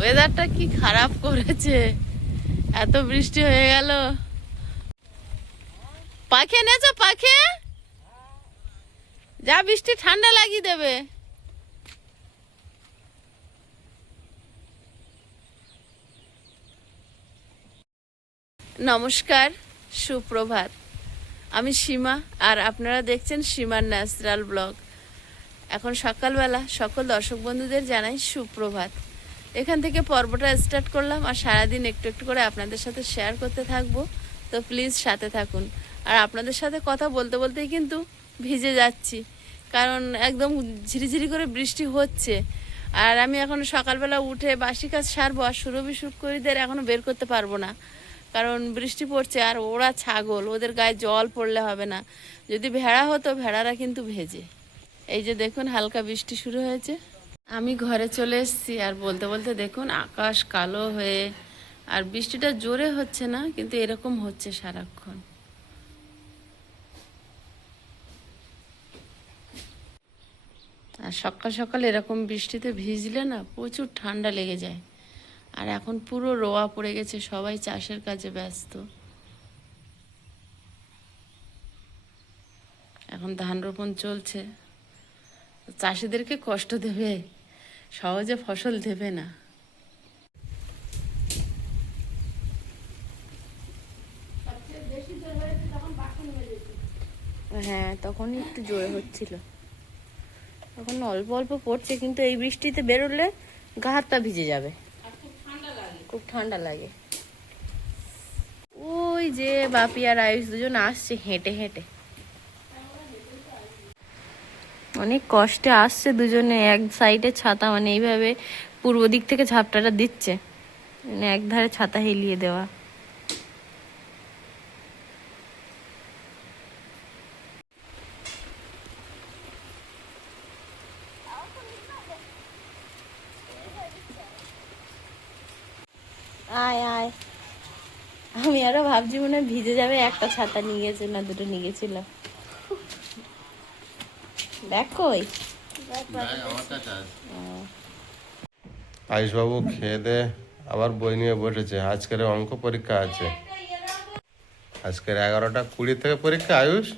ওয়েদারটা কি খারাপ করেছে, এত বৃষ্টি হয়ে গেল। পাখে নেছো পাখে, যা বৃষ্টি ঠান্ডা লাগিয়ে দেবে। নমস্কার, সুপ্রভাত। আমি সীমা, আর আপনারা দেখছেন সীমার ন্যাচারাল ব্লগ। এখন সকালবেলা সকল দর্শক বন্ধুদের জানাই সুপ্রভাত। এখান থেকে পর্বটা স্টার্ট করলাম, আর সারাদিন একটু একটু করে আপনাদের সাথে শেয়ার করতে থাকবো। তো প্লিজ সাথে থাকুন। আর আপনাদের সাথে কথা বলতে বলতেই কিন্তু ভিজে যাচ্ছি, কারণ একদম ঝিরিঝিরি করে বৃষ্টি হচ্ছে। আর আমি এখন সকালবেলা উঠে বাসি কাজ সারবো, আর সুরভি সুকরিদের এখনও বের করতে পারবো না, কারণ বৃষ্টি পড়ছে। আর ওরা ছাগল, ওদের গায়ে জল পড়লে হবে না। যদি ভেড়া হতো, ভেড়ারা কিন্তু ভেজে। এই যে দেখুন, হালকা বৃষ্টি শুরু হয়েছে। আমি ঘরে চলে এসেছি, আর বলতে বলতে দেখুন আকাশ কালো হয়ে, আর বৃষ্টিটা জোরে হচ্ছে না, কিন্তু এরকম হচ্ছে সারাক্ষণ। আর সকাল সকাল এরকম বৃষ্টিতে ভিজলে না প্রচুর ঠান্ডা লেগে যায়। আর এখন পুরো রোয়া পড়ে গেছে, সবাই চাষের কাজে ব্যস্ত। এখন ধান রোপণ চলছে, চাষিদেরকে কষ্ট দেবে, সহজে ফসল দেবে না। হ্যাঁ, তখনই একটু জোরে হচ্ছিল, এখন অল্প অল্প পড়ছে, কিন্তু এই বৃষ্টিতে বেরোলে গা হাত পা ভিজে যাবে, খুব ঠান্ডা লাগে। ওই যে বাপি আর আয়ুষ দুজন আসছে হেঁটে হেঁটে, অনেক কষ্টে আসছে দুজনে। এক সাইডে ছাতা, মানে এইভাবে পূর্ব দিক থেকে ঝাপটাটা দিচ্ছে, মানে এক ধারে ছাতা হেলিয়ে দেওয়া। আয় আয়, আমি আরো ভাবছি মনে হয় ভিজে যাবে, একটা ছাতা নিয়ে গেছে না দুটো নিয়ে গেছিল। ব্যাগ কই? আয়ুষ বাবু খেয়ে দে আবার বই নিয়ে বসেছে। আজকের অঙ্ক পরীক্ষা আছে, আজকের 11:20 থেকে পরীক্ষা। আয়ুষ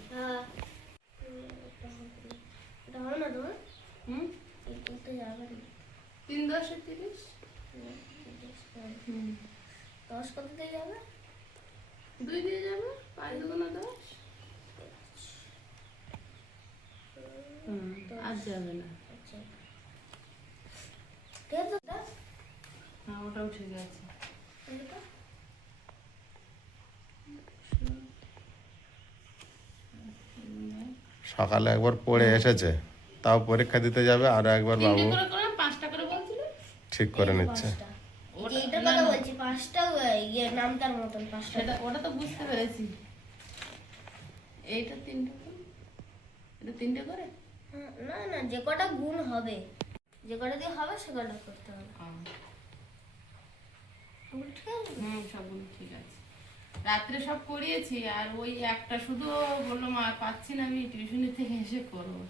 আর যাবে না, ওটাও ঠিক আছে। সকালে একবার পড়ে এসেছে, তাও পরীক্ষা দিতে যাবে, আরো একবার বাবু ঠিক করে নিচ্ছে। ওটা তো বুঝতে পেরেছি, এইটা তিনটে, এটা তিনটে করে। না না, যে কটা গুণ হবে, যে কটা দিয়ে হবে সে কটা করতে হবে। সবগুলো ঠিক আছে, রাত্রে সব করিয়েছি। আর ওই একটা শুধু বললো মা পাচ্ছি না, আমি টিউশনি থেকে এসে করবো।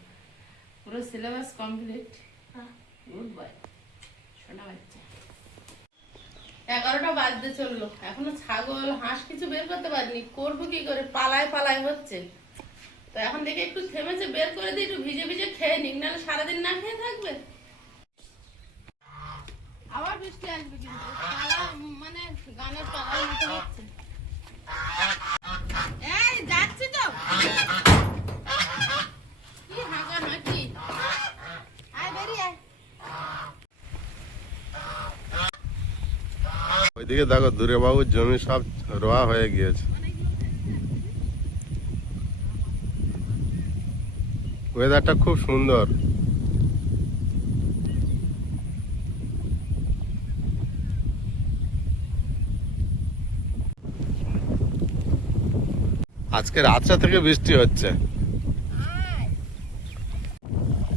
পুরো সিলেবাস কমপ্লিট। গুড বয়, শোনা বাচ্চা। 11টা বাজতে চললো, এখনো ছাগল হাঁস কিছু বের করতে পারিনি। করবো কি করে, পালায় পালায় হচ্ছে। তো এখন দেখে একটু থেমেছে, বের করে দিই, একটু ভিজে ভিজে খেয়ে নিক, নাহলে সারাদিন না খেয়ে থাকবে। আবার বৃষ্টি আসবে, কিন্তু মানে গানের পালার মতো হচ্ছে। এই যাচ্ছি তো, কি হাগা নাকি, আয় বেরিয়ে আয়। ওইদিকে দেখো দূরে বাবুর জমি সব রোয়া হয়ে গিয়েছে। ওয়েদারটা খুব সুন্দর। আজকে রাতটা থেকে বৃষ্টি হচ্ছে,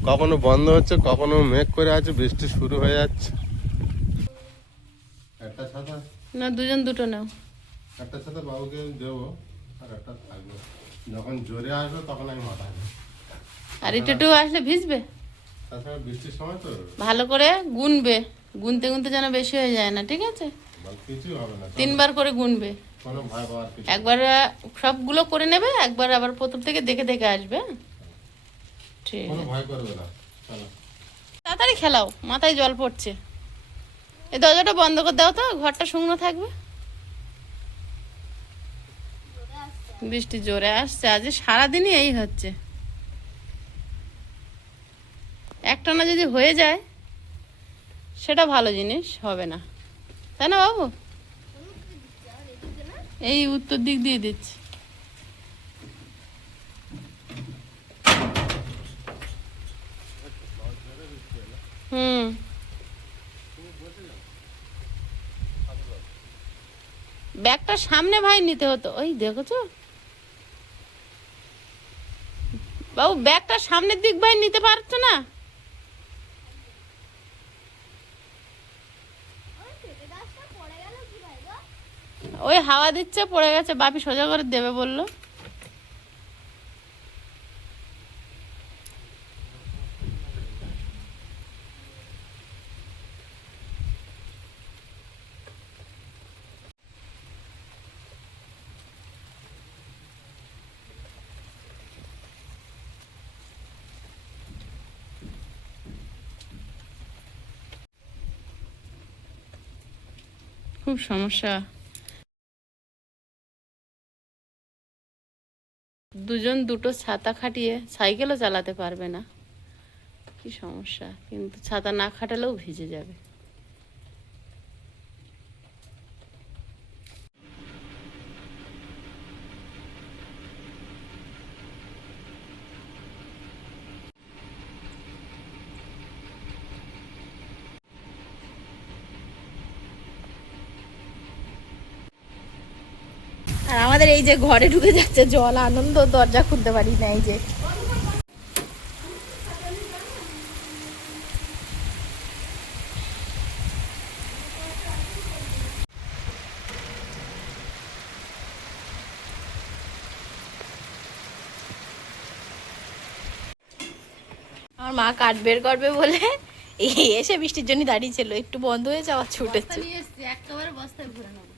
কখনো বন্ধ হচ্ছে, কখনো মেঘ করে আছে, বৃষ্টি শুরু হয়ে যাচ্ছে। একটা ছাতা না, দুজন দুটো নাও। একটা ছাতা বাবুকে দেবো, আর একটা থাকবে, যখন জোরে আসবে তখন আমি মাথায় নেবো। আর একটু আসলে ভিজবে, তাছাড়া বৃষ্টির সময় তো ভালো করে গুনবে, গুনতে গুনতে যেন বেশি হয়ে যায় না, ঠিক আছে? বল কিছুই হবে না, 3বার করে গুনবে। কোনো ভয় পাওয়ার কিছু একবার সবগুলো করে নেবে, একবার আবার প্রথম থেকে দেখে দেখে আসবে। ঠিক কোনো আছে, ভয় করবে না, চলো। তাড়াতাড়ি খেলাও, মাথায় জল পড়ছে। এই দরজাটা বন্ধ করে দাও তো, ঘরটা শুকনো থাকবে। বৃষ্টি জোরে আসছে, আজ সারাদিনই এই হচ্ছে। একটানা যদি হয়ে যায় সেটা ভালো জিনিস, হবে না, তাই না বাবু? এই উত্তর দিক দিয়ে দিচ্ছি। হুম, ব্যাগটা সামনে ভাই নিতে হতো, ওই দেখেছো বাবু, ব্যাগটা সামনের দিক ভাই নিতে পারছো না? ওই হাওয়া দিচ্ছে, পড়ে গেছে, বাপি সোজা করে দেবে বললো। খুব সমস্যা, দুজন দুটো ছাতা খাটিয়ে সাইকেলও চালাতে পারবে না, কি সমস্যা। কিন্তু ছাতা না খাটালেও ভিজে যাবে। আর আমাদের এই যে ঘরে ঢুকে যাচ্ছে জল, আনন্দ, দরজা খুলতে পারি না। এই যে আমার মা কাঠ বের করবে বলে এই এসে বৃষ্টির জন্য দাঁড়িয়ে ছিল, একটু বন্ধ হয়ে যাওয়া ছুটেছে। একেবারে বস্তায় ভরে নেবো,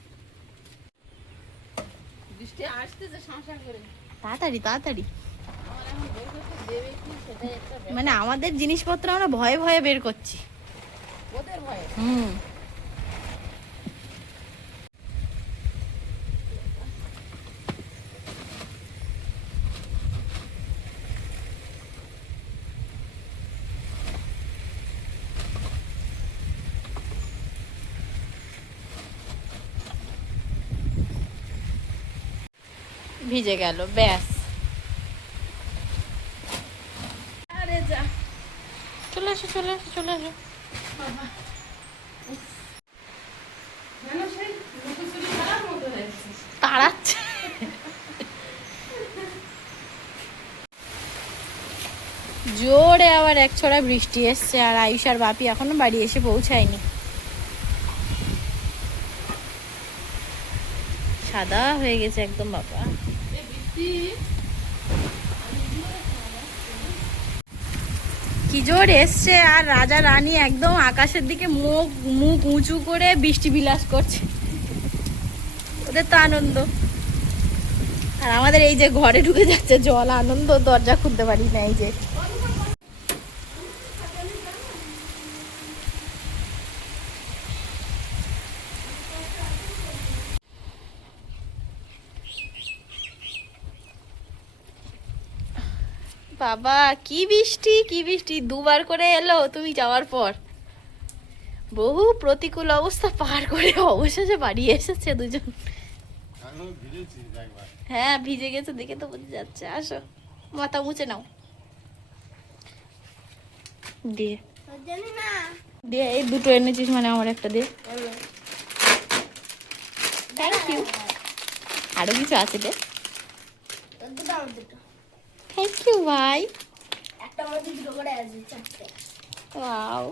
বৃষ্টি আসতেছে শাঁসা করে। তাড়াতাড়ি তাড়াতাড়ি, মানে আমাদের জিনিসপত্র আমরা ভয়ে ভয়ে বের করছি, ওদের ভয়ে। হুম, ভিজে গেল, ব্যাস। আরে যা, চলে আসো চলে আসো চলে আসো। তাড়াচ্ছে। জোরে আবার এক ছড়া বৃষ্টি এসছে, আর আয়ুষ আর বাপি এখনো বাড়ি এসে পৌঁছায়নি। সাদা হয়ে গেছে একদম বাবা। কি জোর এসছে, আর রাজা রানী একদম আকাশের দিকে মুখ মুখ উঁচু করে বৃষ্টি বিলাস করছে, ওদের তো আনন্দ। আর আমাদের এই যে ঘরে ঢুকে যাচ্ছে জল, আনন্দ, দরজা খুলতে পারি না। এই যে বাবা, কি বৃষ্টি কি বৃষ্টি, দুবার করে এলো তুমি যাওয়ার পর। বহু প্রতিকূল অবস্থা পার করে অবশেষে বাড়ি এসেছে দুজন। হ্যাঁ ভিজে গেছে, দেখে তো বোঝা যাচ্ছে। আসো, মাথা মুছে নাও। দিয়ে দিয়ে এই দুটো এনেছিস মানে আমার একটা দিয়ে। Thank you. আরো কিছু আছে রে। থ্যাংক ইউ ভাই। একটা মধ্যে দুটো করে আছে, চারটে। ওয়াও,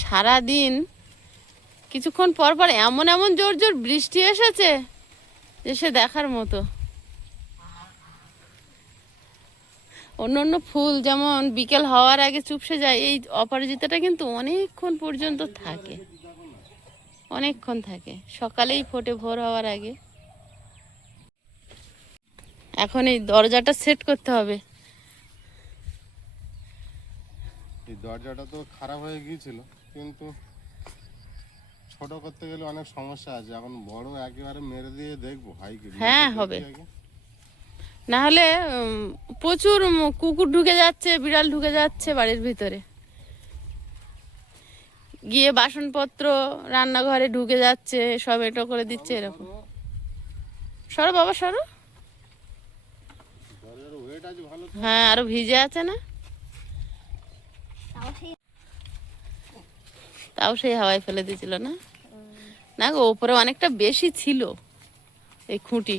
সারাদিন কিছুক্ষণ পর পর এমন এমন জোর জোর বৃষ্টি এসেছে যে সে দেখার মতো। অন্য অন্য ফুল যেমন বিকেল হওয়ার আগে চুপসে যায়, এই অপরাজিতাটা কিন্তু অনেকক্ষণ পর্যন্ত থাকে, অনেকক্ষণ থাকে, সকালেই ফোটে ভোর হওয়ার আগে। এখন এই দরজাটা সেট করতে হবে। এই দরজাটা তো খারাপ হয়ে গিয়েছিল, কিন্তু ছোট করতে গেলে অনেক সমস্যা আছে। এখন বড় একেবারে মেরে দিয়ে দেখবো হয় কি। হ্যাঁ হবে, না হলে প্রচুর কুকুর ঢুকে যাচ্ছে, বিড়াল ঢুকে যাচ্ছে বাড়ির ভিতরে, গিয়ে বাসনপত্র রান্নাঘরে ঢুকে যাচ্ছে, সব এটো করে দিচ্ছে এরকম। সরো বাবা সরো। দরজার ওয়েট আছে ভালো তো। হ্যাঁ আরো ভিজে আছে না, তাও সেই হাওয়ায় ফেলে দিয়েছিল না। না গো, ওপরে অনেকটা বেশি ছিল এই খুঁটি,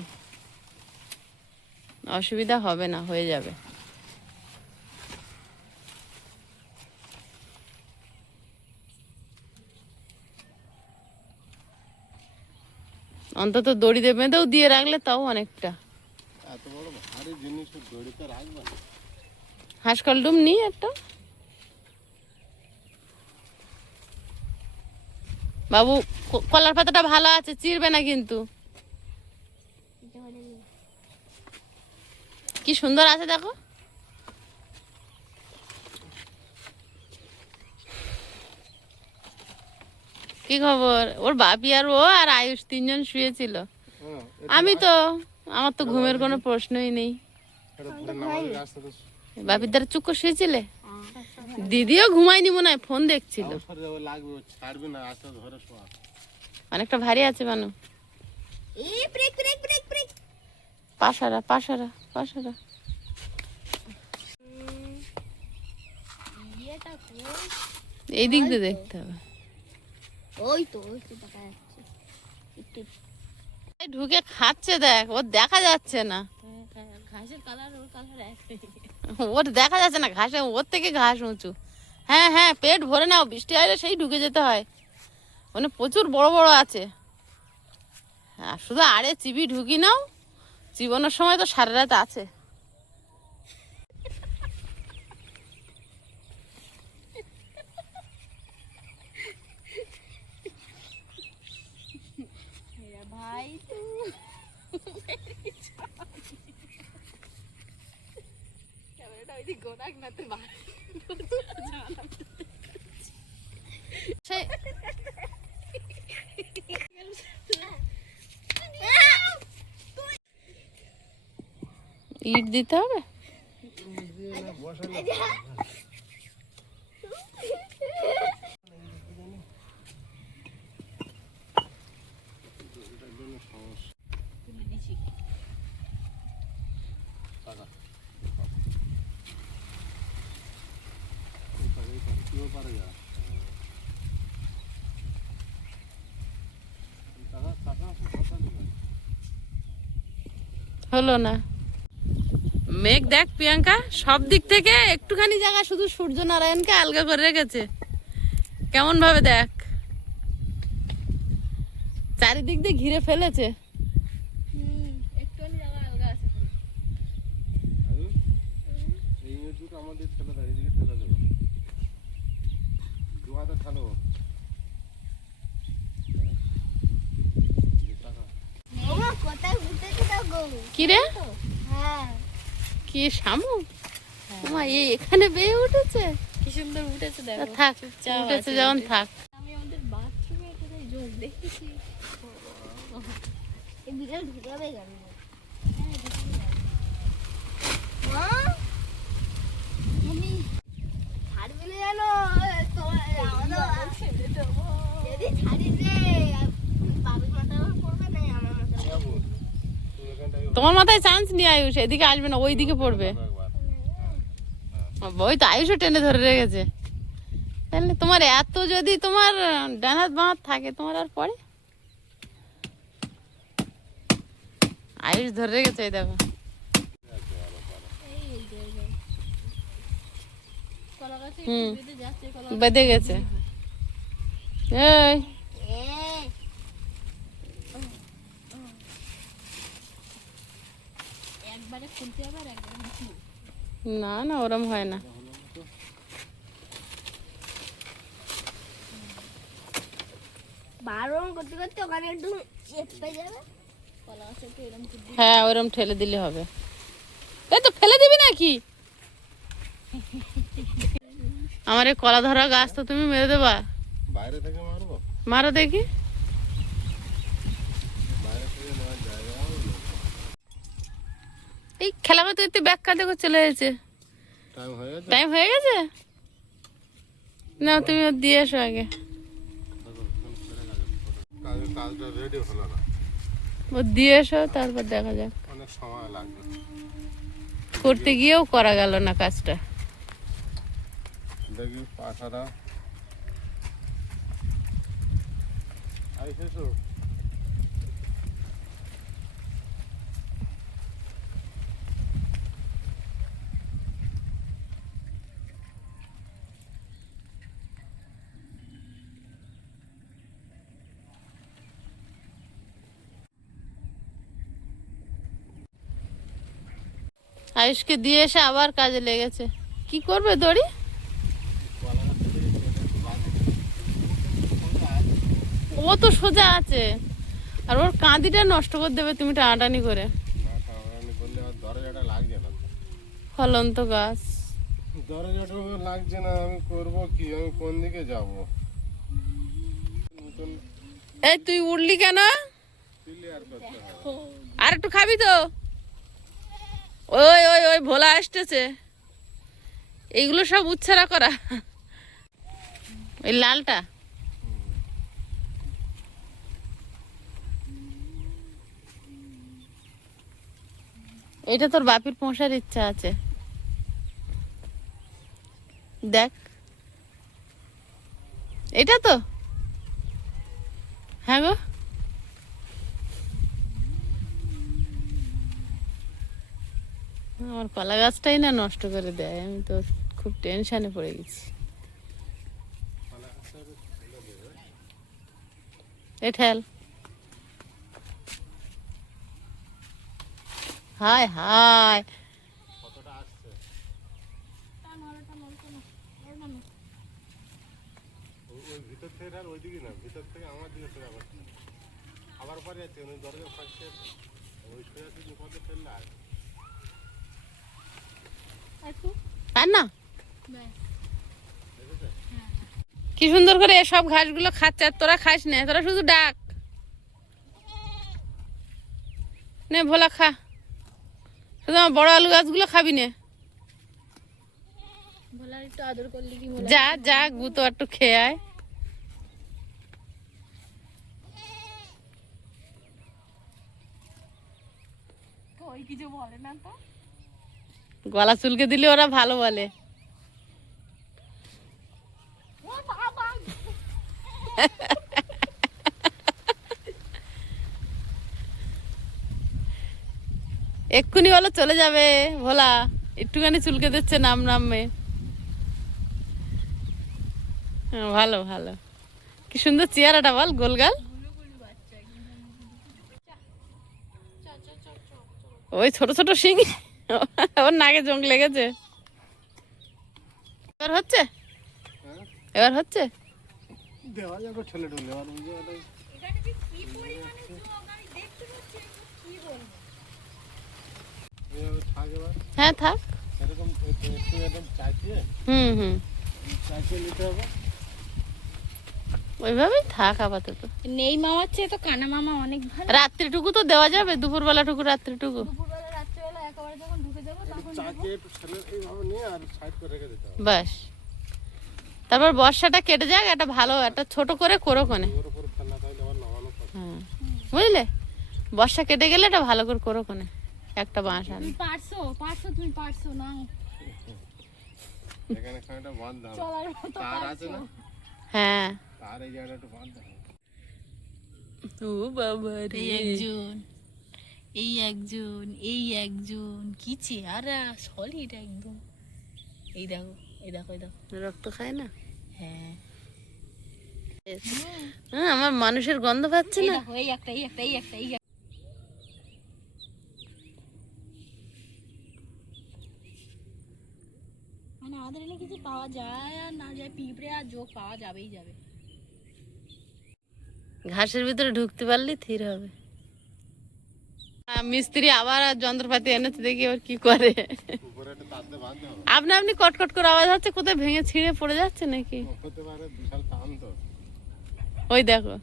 অসুবিধা হবে না, হয়ে যাবে। অন্তত দড়িতে বেঁধেও দিয়ে রাখলে তাও অনেকটা। এত বড় ভারী জিনিস দড়িতে রাখবে না। হাঁসকলডুম নিই একটা। বাবু কলার পাতাটা ভালো আছে, চিরবে না কিন্তু। কি সুন্দর আছে দেখো। কি খবর? ওর বাপি আর ও আর আয়ুষ তিনজন শুয়েছিল। আমি তো, আমার তো ঘুমের কোনো প্রশ্নই নেই। বাপির দ্বারা চুপ করে শুয়েছিলে? দিদিও ঘুমায়নি মনে হয়, ফোন দেখছিল। অনেকটা ভারী আছে মানু। পাশারা পাশারা পাশারা। এই দিক দিয়ে দেখতে হবে। ওই তো দেখা যাচ্ছে একটু। ঢুকে খাচ্ছে দেখ, ওর দেখা যাচ্ছে না। ঘাসের কালার ওর কালার একই। ওর দেখা যাচ্ছে না ঘাসে, ওর থেকে ঘাস উঁচু। হ্যাঁ হ্যাঁ, পেট ভরে নাও, বৃষ্টি আসলে সেই ঢুকে যেতে হয়। মানে প্রচুর বড় বড় আছে। হ্যাঁ, শুধু আড়ে চিবি ঢুকি নাও, চিবানোর সময় তো সারা রাত আছে। ভাই তো সেই ইট দিতে হবে। হলো না। মেঘ দেখ প্রিয়াঙ্কা, সব দিক থেকে একটুখানি জায়গা শুধু সূর্য নারায়ণকে আলগা করে রেখেছে। কেমন ভাবে দেখ, চারিদিক দিয়ে ঘিরে ফেলেছে। কোথায় উঠেছিল গো? কি রে, হ্যাঁ কি শামু? মা এই এখানে বেয়ে উঠেছে, কি সুন্দর উঠেছে দেখো। থাক, চুপচাপ উঠেছে আছে যেমন উঠে। থাক। আমি আমাদের বাথরুমে কোথায় যোগ দেখেছি। এই বিড়াল ঢুকাবে কেন? হ্যাঁ ঢুকাবে কেন? মা আমি ছাড়বিলে জানো তোমার যদি ছাড়ি দে বাবুর মাথার উপর পড়বে না আমার মাথার উপর পড়বে। তোমার মাথায় চান্স নিয়ে আয়ুষ, এদিকে আসবে না, ওই দিকে পড়বে। ওই তো আয়ুষও টেনে ধরে রেখেছে। তাহলে তোমার এত যদি তোমার ডান হাত বাঁ হাত থাকে, তোমার আর পড়ে? আয়ুষ ধরে রেখেছে, এই দেখো। হুম, বেঁধে গেছে। এই একবারে খুলতে হবে আর একবারে মুছবো। না না ওরম হয় না। বারণ করতে করতে ওখানে একটু চেপে যাবে। কলা গাছে একটু এরকম করে দিই। হ্যাঁ ওরম ঠেলে দিলে হবে। এই তো ফেলে দিবি নাকি? আমার এই কলা ধরা গাছ তো তুমি মেরে দেবা। বাইরে থেকে মারবো, মারো দেখি। বাইরে থেকে নেওয়ার জায়গাও নেই। এই খেলাবে তো একটু ব্যাগ কাঁদে করে চলে এসেছে। টাইম হয়ে গেছে। টাইম হয়ে গেছে? না তুমি ওর দিয়ে এসো আগে। কাজটা রেডি হলো না, ও দিয়ে এসো তারপর দেখা যাক। অনেক সময় লাগবে। করতে গিয়েও করা গেল না কাজটা। দেখি পাখাটা আইসেছো। আয়ুষকে দিয়ে এসে আবার কাজে লেগেছে। কি করবে দড়ি? ও তো সোজা আছে, আর ওর কাঁদিটা নষ্ট করে দেবে তুমি টানাটানি করে। না টানাটানি করলে আর দরজাটা লাগছে না। ফলন্ত গাছ। দরজাটা লাগছে না, আমি করব কি? আমি কোন দিকে যাব? নতুন এই তুই উঠলি কেন? ক্লিয়ার করতে হবে। আর একটু খাবি তো? ওই ওই ওই ভোলা আসতেছে। এইগুলো সব উচ্ছারা করা। ওই লালটা এটা তোর বাপির পোষার ইচ্ছা আছে, দেখ। এটা তো হ্যাঁ গো। আমার কলা গাছটাই না নষ্ট করে দেয়, আমি তো খুব টেনশনে পড়ে গেছি। এ ঠেল। হায় হায়। কতটা আসছে? ওই ভিতর থেকে আর ওইদিকে না, ভিতর থেকে আমার দিকে সোজা করছে। আবার পরে যাচ্ছে ওই দরজার ফাঁকছে, ওই সোজা থেকে কত ফেললে আর আর না কি সুন্দর করে এসব ঘাসগুলো খাচ্ছে, আর তোরা খাস না, তোরা শুধু ডাক। নে ভোলা খা, শুধু আমার বড় আলু গাছগুলো খাবি নে। ভোলার একটু আদর করলে কি যা যা গুতো একটু খেয়ে আয়। ওই কিছু বলে না তো। গলা চুলকে দিলে ওরা ভালো বলে। ও বাবা, এক্ষুনি বলো চলে যাবে ভোলা, একটুখানি চুলকে দিচ্ছে নাম নামে। হ্যাঁ, ভালো ভালো। কি সুন্দর চেহারাটা বল, গোলগাল। ওই ছোট ছোট শিং, ওর নাকে জং লেগেছে। এবার হচ্ছে, হ্যাঁ এবার হচ্ছে। দেওয়া যাবে ঠেলে ঠেলে। আর ওই জায়গাটায় এখানে যে কি পরিমাণে জল আমি দেখতে পাচ্ছি, কি বলবো। এইভাবে থাক এবার। হ্যাঁ থাক। এরকম একটু এরকম চাইছিয়ে হুম চাইছিয়ে নিতে হবে। ওইভাবেই থাক আপাতত। নেই মামার চেয়ে তো কানা মামা অনেক ভালো। রাত্রিটুকু তো দেওয়া যাবে, দুপুরবেলাটুকু রাত্রিটুকু। দুপুরবেলা রাত্রেবেলা একেবারে যখন ঢুকে যাবো তখন চাইছিয়ে একটু ঠেলে এইভাবে নিয়ে আর সাইড করে রেখে দিতে হবে। বাস, তারপর বর্ষাটা কেটে যাক, একটা ভালো একটা ছোট করে করো কোনে। ওর উপর ফেলা তাহলে আবার নামানো কথা। হ্যাঁ বুঝলে, বর্ষা কেটে গেলে এটা ভালো করে করো কোনে, একটা বাঁশ আন। তুমি পারছো পারছো, তুমি পারছো না এখানে খানিকটা বাঁধতে হবে। চলার মতো তার আছে না? হ্যাঁ তার এই জায়গাটা একটু বাঁধতে হবে। ও বাবা রে, এই একজন কি চেহারা, সলিড একদম। এই দেখো এই দেখো এই দেখো। রক্ত খায় না। হ্যাঁ হ্যাঁ আমার মানুষের গন্ধ পাচ্ছে এই না। দেখো, এই একটা এই একটা এই একটা এই একটা। মানে আমাদের এখানে কিছু পাওয়া যায় আর না যায়, পিঁপড়ে আর যোগ পাওয়া যাবেই যাবে। ঘাসের ভিতরে ঢুকতে পারলে থির হবে। মিস্ত্রি আবার যন্ত্রপাতি এনেছে, দেখি এবার কি করে। উপরে একটা তার দিয়ে বাঁধতে হবে। আপনি আপনি কটকট করে আওয়াজ হচ্ছে, কোথায় ভেঙে ছিঁড়ে পড়ে যাচ্ছে নাকি? হতে পারে, বিশাল টান তো। ওই দেখো।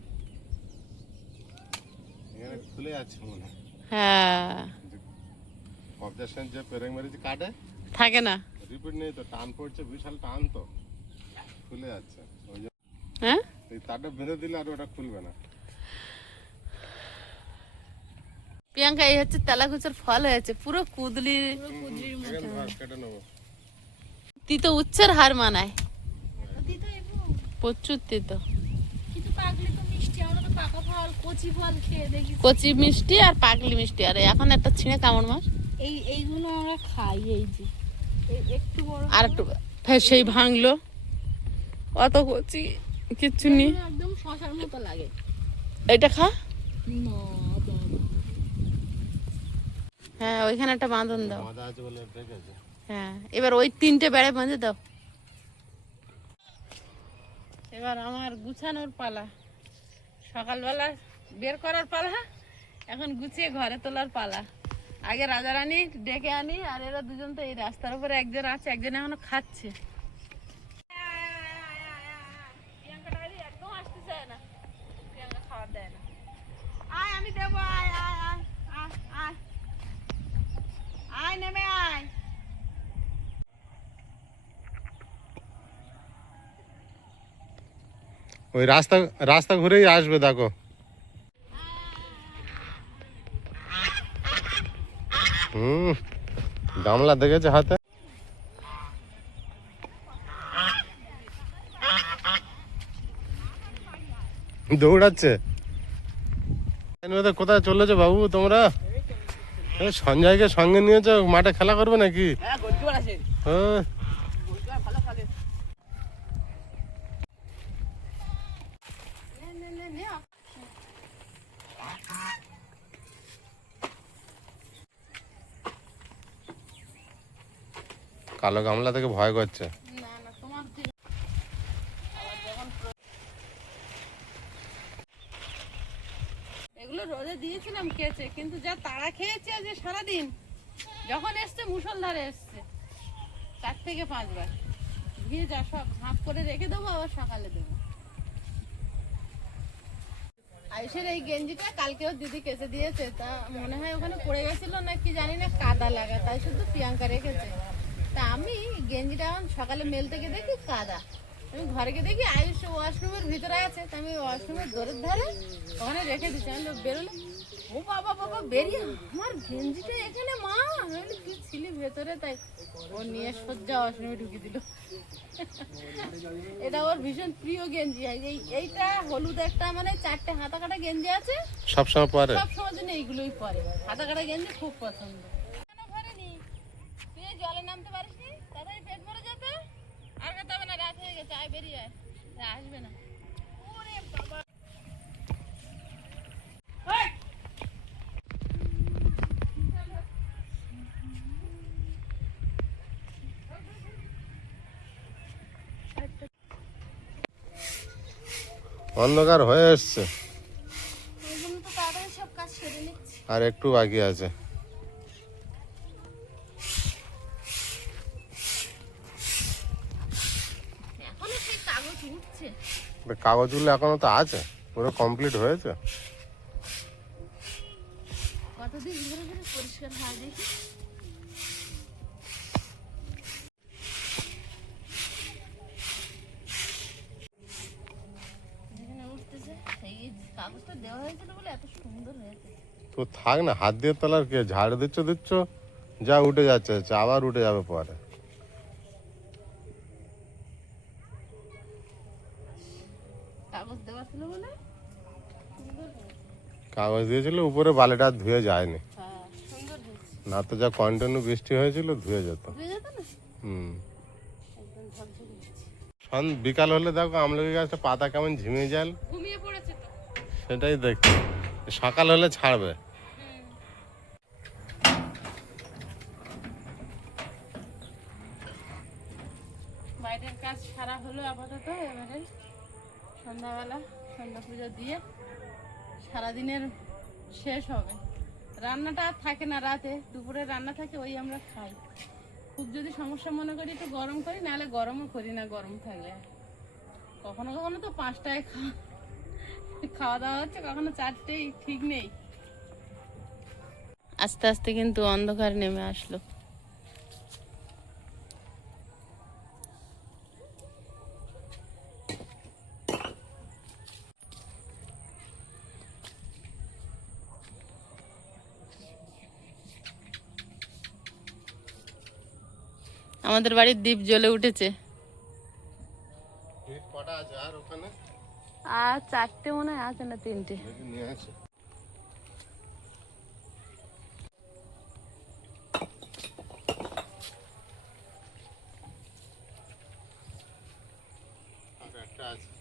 এখানে খুলে যাচ্ছে মনে হয়। হ্যাঁ, অবজেকশন যে পেরেক মেরেছে কাটে থাকে না। রিপিট নেই তো, টান পড়ছে, বিশাল টান তো, খুলে যাচ্ছে। ওই যে হ্যাঁ, এই তারটা বেঁধে দিলে আর ওটা খুলবে না। প্রিয়াঙ্কা, এই হচ্ছে তেলাকুচার ফল হয়েছে, পুরো কুদলির এখানে ধর, কেটে নেবো। তিতো উচ্ছের হার মানায়, দিতে এবো, প্রচুর তিতো। কিন্তু পাকলে তো মিষ্টি। আমরা তো পাকা ফল, কচি ফল খেয়ে দেখি। কচি মিষ্টি আর পাকলি মিষ্টি। আর এখন একটা ছিঁড়ে কামড় মাছ, এইগুলো আমরা খাই। এই যে একটু বড় আর একটু ফের সেই ভাঙলো, অত কচি কিচ্ছু নেই। একদম শশার মতো লাগে। এটা খা। না বাবা, হ্যাঁ, ওইখানে একটা বাঁধন দাও। মাদা আছে বলে দেখেছে। হ্যাঁ, এবার ওই 3টে বেড়ে বাঁধে দাও। এবার আমার গুছানোর পালা, সকালবেলা বের করার পালা, এখন গুছিয়ে ঘরে তোলার পালা। আগে রাজারানী ডেকে আনি, আর এরা দুজন তো এই রাস্তার উপরে একজন আছে, একজন এখনো খাচ্ছে। একদম আসতে চায় না, প্রিয়াঙ্কা খাবার দেয় না। আয়, আমি দেবো, আয় আয় আয় আয় আয় আয়, নেমে আয়। ওই রাস্তা রাস্তা ঘুরেই আসবে, দেখো। গামলা দেখেছে হাতে, দৌড়াচ্ছে। কোথায় চলেছো বাবু তোমরা? সঞ্জয়কে সঙ্গে নিয়েছো, মাঠে খেলা করবে নাকি? হ্যাঁ, কালো গামলা থেকে ভয় করছে। না না, তোমার এগুলো রোদে দিয়েছিলাম কেচে, কিন্তু যা তাড়া খেয়েছে আজ সারাদিন। যখন এসছে মুষলধারে এসছে, 4 থেকে 5 বার। ধুয়ে যা সব ঝাঁপ করে রেখে দেবো, আবার সকালে দেবো। আয়ুষের এই গেঞ্জিটা কালকেও দিদি কেচে দিয়েছে, তা মনে হয় ওখানে পড়ে গেছিল না কি জানি না, কাদা লাগা, তাই শুধু প্রিয়াঙ্কা রেখেছে। তা আমি গেঞ্জিটা এখন সকালে মেলতে গিয়ে দেখি কাদা। আমি ঘরে গিয়ে দেখি আয়ুষ ওয়াশরুমের ভিতরে আছে, তা আমি ওয়াশরুমের দোরের ধারে ওখানে রেখে দিচ্ছি। আমি বেরোলে, ও বাবা বাবা, বেরিয়ে আমার গেঞ্জিটা এখানে, মা আমি বলি, তুই ছিলি ভেতরে, তাই ও নিয়ে সোজা ওয়াশরুমে ঢুকিয়ে দিল। এটা ওর ভীষণ প্রিয় গেঞ্জি। এইটা হলুদ একটা, মানে 4টে হাতা কাটা গেঞ্জি আছে, সবসময় পরে সব সময় জন্য এইগুলোই পরে। হাতা কাটা গেঞ্জি খুব পছন্দ। তুই জলে নামতে পারিস নি, তাড়াতাড়ি পেট ভরে যেতে। আর খেতে হবে না, রাত হয়ে গেছে, আয় বেরিয়ে আয়, আসবে না। ওরে বাবা, অন্ধকার হয়ে এসছে, ওই জন্য তো তাড়াতাড়ি সব কাজ সেরে নিচ্ছি। আর একটু বাকি আছে। এখনো সেই কাগজ উঠছে। কাগজগুলো এখনো তো আছে, পুরো কমপ্লিট হয়েছে। কতদিন ধরে ধরে পরিষ্কার হয় দেখি। যেখানে উঠতেছে, সেই কাগজটা দেওয়া হয়েছিল বলে এত সুন্দর হয়েছে। তো থাক না, হাত দিয়ে তোলার কি, ঝাড় দিচ্ছ, যা উঠে যাচ্ছে, আবার উঠে যাবে পরে। কাগজ দেওয়া ছিল বলে সুন্দর হয়েছে। কাগজ দিয়েছিল উপরে, বালিটা আর ধুয়ে যায়নি। হ্যাঁ, সুন্দর হয়েছে। না তো যা কন্টিনিউ বৃষ্টি হয়েছিল, ধুয়ে যেত। ধুয়ে যেত না, হুম, একদম ঝকঝকে হয়েছে। বিকাল হলে দেখো আমলকি গাছটা পাতা কেমন ঝিমিয়ে যায়, ঘুমিয়ে পড়েছে তো। সেটাই দেখছি। সকাল হলে ছাড়বে। বাইরের কাজ সারা হলো আপাতত। এবারে সন্ধ্যাবেলা সন্ধ্যা পুজো দিয়ে সারাদিনের শেষ হবে। রান্নাটা আর থাকে না, রাতে দুপুরে রান্না থাকে, ওই আমরা খাই। খুব যদি সমস্যা মনে করি একটু গরম করি, নাহলে গরমও করি না গরম থাকলে। কখনো কখনো তো 5টায় খাওয়া দাওয়া হচ্ছে, কখনো 4টেই, ঠিক নেই। আস্তে আস্তে কিন্তু অন্ধকার নেমে আসলো। আমাদের বাড়ির দ্বীপ জ্বলে উঠেছে। ইট কটা আছে আর ওখানে? আর 4টে মনে হয় আছে, না 3টে। দেখি নিয়ে আসে। আর একটা আছে।